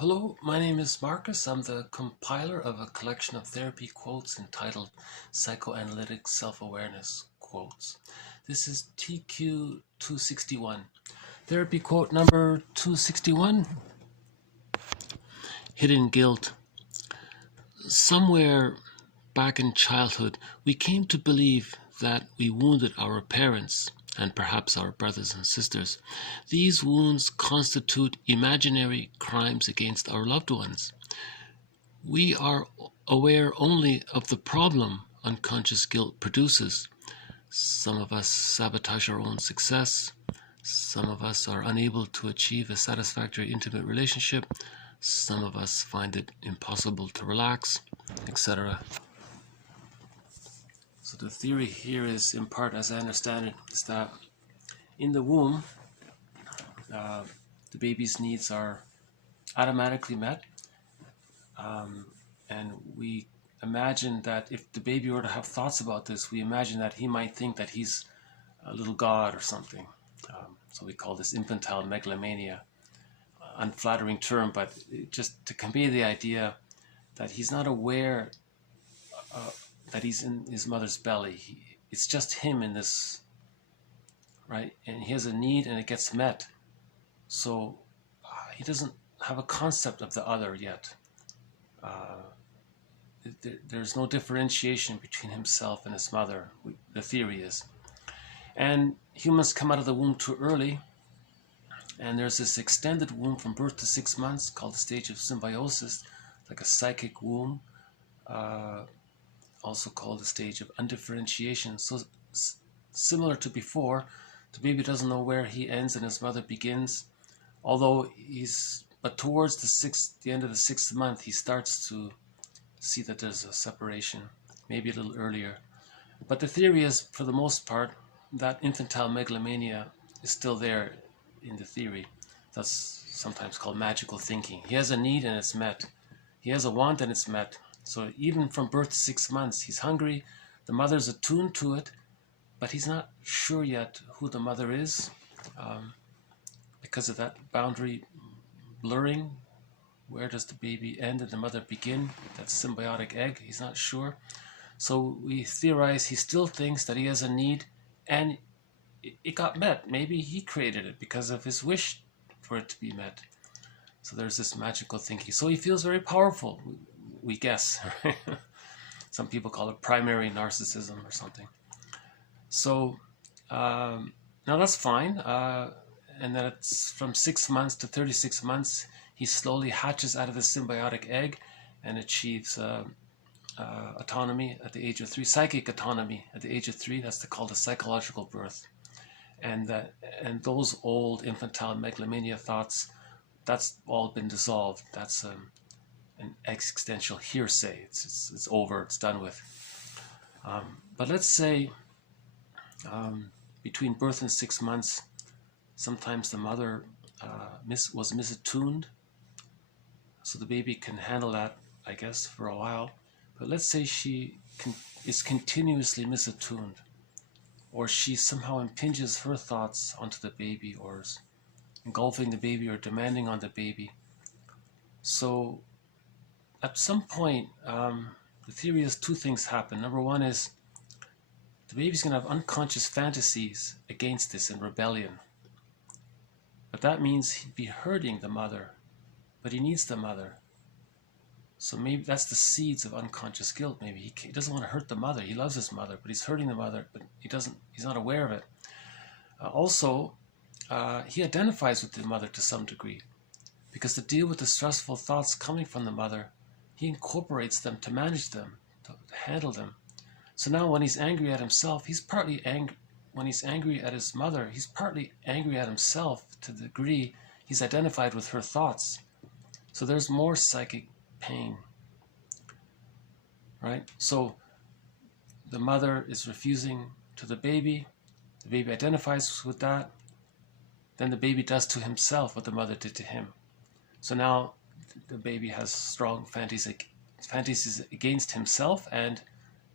Hello, my name is Marcus. I'm the compiler of a collection of therapy quotes entitled Psychoanalytic Self-Awareness Quotes. This is TQ 261. Therapy quote number 261. Hidden guilt. Somewhere back in childhood, we came to believe that we wounded our parents and perhaps our brothers and sisters. These wounds constitute imaginary crimes against our loved ones. We are aware only of the problem unconscious guilt produces. Some of us sabotage our own success. Some of us are unable to achieve a satisfactory intimate relationship. Some of us find it impossible to relax, etc. So the theory here is, in part, as I understand it, is that in the womb, the baby's needs are automatically met. And we imagine that if the baby were to have thoughts about this, we imagine that he might think that he's a little god or something. So we call this infantile megalomania. Unflattering term, but just to convey the idea that he's not aware that he's in his mother's belly. It's just him in this, right? And he has a need and it gets met. So he doesn't have a concept of the other yet. There's no differentiation between himself and his mother, the theory is. And humans come out of the womb too early. And there's this extended womb from birth to 6 months called the stage of symbiosis, like a psychic womb, also called the stage of undifferentiation. So similar to before, the baby doesn't know where he ends and his mother begins. But towards the end of the 6th month, he starts to see that there's a separation, maybe a little earlier. But the theory is, for the most part, that infantile megalomania is still there in the theory. That's sometimes called magical thinking. He has a need and it's met. He has a want and it's met. So even from birth to 6 months, he's hungry. The mother's attuned to it, but he's not sure yet who the mother is because of that boundary blurring. Where does the baby end and the mother begin? That symbiotic egg, he's not sure. So we theorize he still thinks that he has a need and it got met. Maybe he created it because of his wish for it to be met. So there's this magical thinking. So he feels very powerful, we guess. Some people call it primary narcissism or something. So now that's fine. And then it's from 6 months to 36 months, he slowly hatches out of the symbiotic egg and achieves autonomy at the age of 3, psychic autonomy at the age of 3. That's called a psychological birth. And those old infantile megalomania thoughts, that's all been dissolved. That's an existential hearsay. It's over. It's done with. But let's say between birth and 6 months, sometimes the mother was misattuned, so the baby can handle that, I guess, for a while. But let's say she is continuously misattuned, or she somehow impinges her thoughts onto the baby, or is engulfing the baby, or demanding on the baby. So at some point, the theory is 2 things happen. Number 1 is the baby's going to have unconscious fantasies against this in rebellion. But that means he'd be hurting the mother, but he needs the mother. So maybe that's the seeds of unconscious guilt. Maybe he doesn't want to hurt the mother. He loves his mother, but he's hurting the mother, but he's not aware of it. Also, he identifies with the mother to some degree, because to deal with the stressful thoughts coming from the mother, he incorporates them to manage them, to handle them. So now when he's angry at himself, he's partly angry. When he's angry at his mother, he's partly angry at himself to the degree he's identified with her thoughts. So there's more psychic pain, right? So the mother is refusing to the baby identifies with that, then the baby does to himself what the mother did to him. So now the baby has strong fantasies against himself and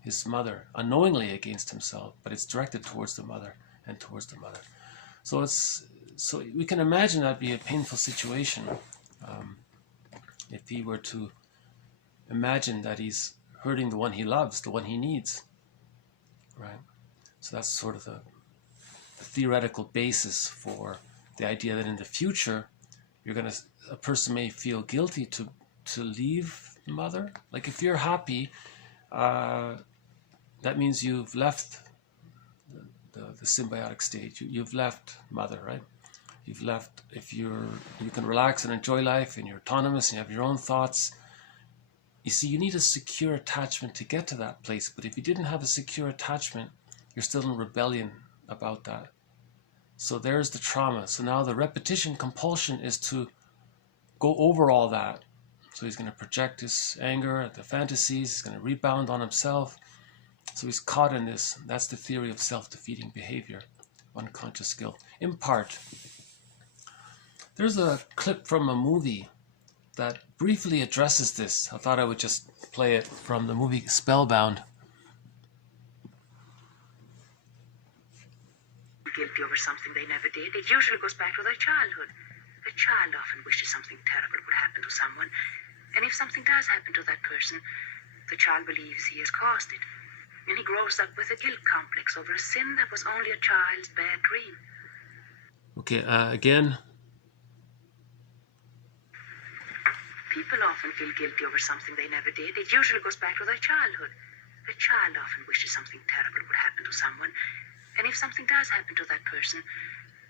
his mother, unknowingly against himself, but it's directed towards the mother and towards the mother. So we can imagine that be a painful situation. if he were to imagine that he's hurting the one he loves, the one he needs, right? So that's sort of the theoretical basis for the idea that in the future, a person may feel guilty to leave the mother. Like if you're happy, that means you've left the symbiotic stage. You've left mother, right? You've left. If you can relax and enjoy life, and you're autonomous, and you have your own thoughts. You see, you need a secure attachment to get to that place. But if you didn't have a secure attachment, you're still in rebellion about that. So there's the trauma. So now the repetition compulsion is to go over all that. So he's going to project his anger, the fantasies, he's going to rebound on himself. So he's caught in this. That's the theory of self-defeating behavior, unconscious guilt. In part, there's a clip from a movie that briefly addresses this. I thought I would just play it from the movie Spellbound. Guilty over something they never did. It usually goes back to their childhood. A child often wishes something terrible would happen to someone, and if something does happen to that person, the child believes he has caused it, and he grows up with a guilt complex over a sin that was only a child's bad dream. Okay, again. People often feel guilty over something they never did. It usually goes back to their childhood. A child often wishes something terrible would happen to someone, and if something does happen to that person,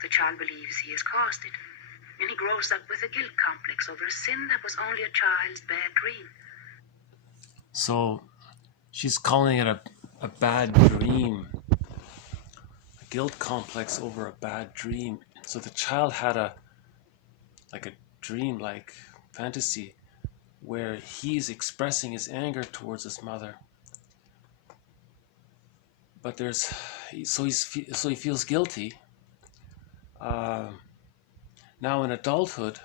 the child believes he has caused it, and he grows up with a guilt complex over a sin that was only a child's bad dream. So she's calling it a bad dream, a guilt complex over a bad dream. So the child had a dream-like fantasy where he's expressing his anger towards his mother. But he feels guilty. Now in adulthood,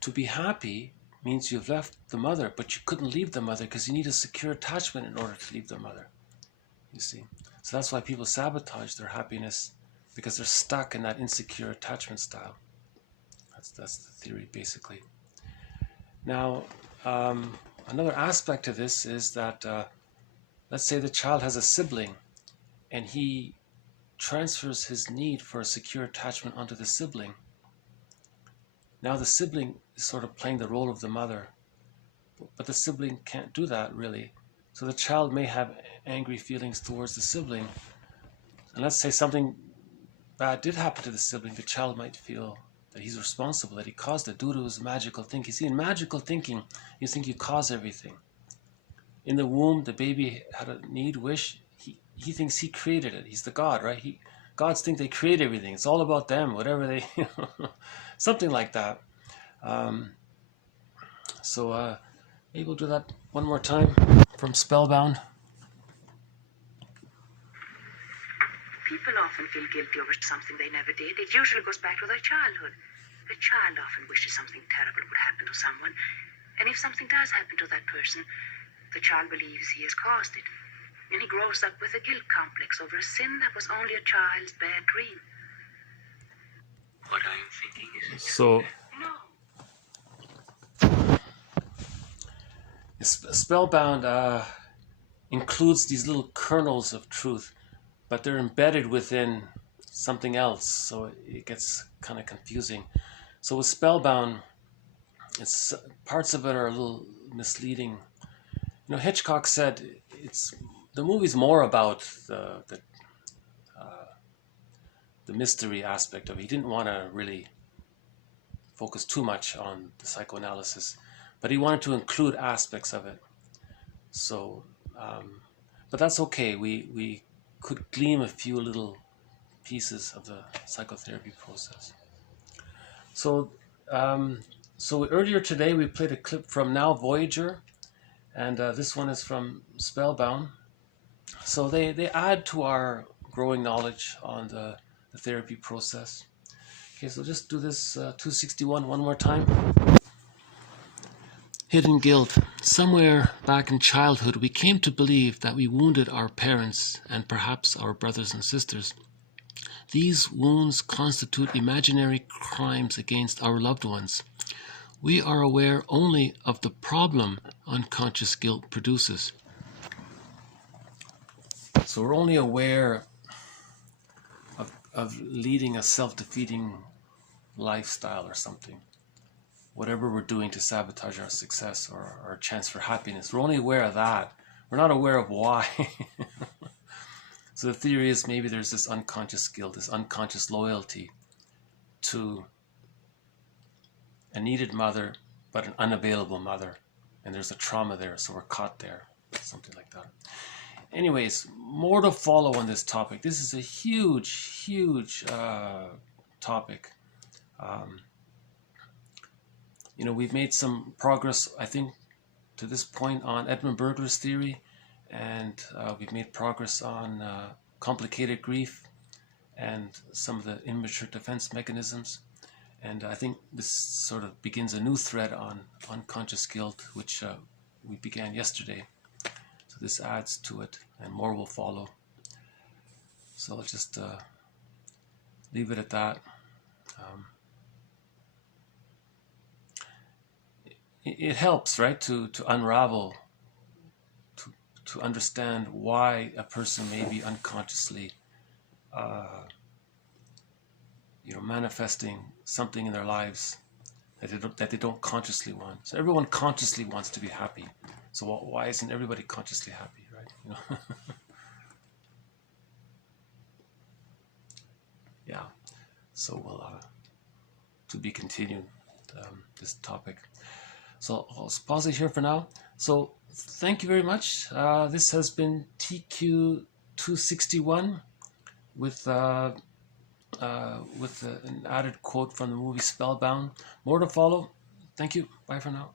to be happy means you've left the mother, but you couldn't leave the mother because you need a secure attachment in order to leave the mother. You see, so that's why people sabotage their happiness, because they're stuck in that insecure attachment style. That's the theory basically. Now. Another aspect of this is that, let's say the child has a sibling and he transfers his need for a secure attachment onto the sibling. Now the sibling is sort of playing the role of the mother, but the sibling can't do that really. So the child may have angry feelings towards the sibling. And let's say something bad did happen to the sibling, the child might feel that he's responsible, that he caused it due to his magical thinking. See, in magical thinking, you think you cause everything. In the womb, the baby had a need, wish. He thinks he created it. He's the God, right? Gods think they create everything. It's all about them, whatever they, something like that. So maybe we'll do that one more time from Spellbound. People often feel guilty over something they never did. It usually goes back to their childhood. A child often wishes something terrible would happen to someone, and if something does happen to that person, the child believes he has caused it, and he grows up with a guilt complex over a sin that was only a child's bad dream. What I'm thinking is... So... No. Spellbound includes these little kernels of truth, but they're embedded within something else, so it gets kind of confusing. So with Spellbound, parts of it are a little misleading. You know, Hitchcock said the movie's more about the mystery aspect of it. He didn't want to really focus too much on the psychoanalysis, but he wanted to include aspects of it. So, but that's okay. We could glean a few little pieces of the psychotherapy process. So earlier today we played a clip from Now Voyager, and this one is from Spellbound. So they add to our growing knowledge on the therapy process. Okay, so just do this 261 one more time. Hidden guilt. Somewhere back in childhood, we came to believe that we wounded our parents and perhaps our brothers and sisters. These wounds constitute imaginary crimes against our loved ones. We are aware only of the problem unconscious guilt produces. So we're only aware of leading a self-defeating lifestyle or something. Whatever we're doing to sabotage our success or our chance for happiness. We're only aware of that. We're not aware of why. So the theory is maybe there's this unconscious guilt, this unconscious loyalty to a needed mother, but an unavailable mother. And there's a trauma there, so we're caught there. Something like that. Anyways, more to follow on this topic. This is a huge topic. We've made some progress, I think, to this point on Edmund Berger's theory, and we've made progress on complicated grief and some of the immature defense mechanisms. And I think this sort of begins a new thread on unconscious guilt, which we began yesterday. So this adds to it, and more will follow. So I'll just leave it at that. It helps, right, to unravel, to understand why a person may be unconsciously, manifesting something in their lives that they don't consciously want. So everyone consciously wants to be happy. So why isn't everybody consciously happy, right? Yeah. So we'll to be continued this topic. So I'll pause it here for now. So thank you very much. This has been TQ261 with an added quote from the movie Spellbound. More to follow. Thank you. Bye for now.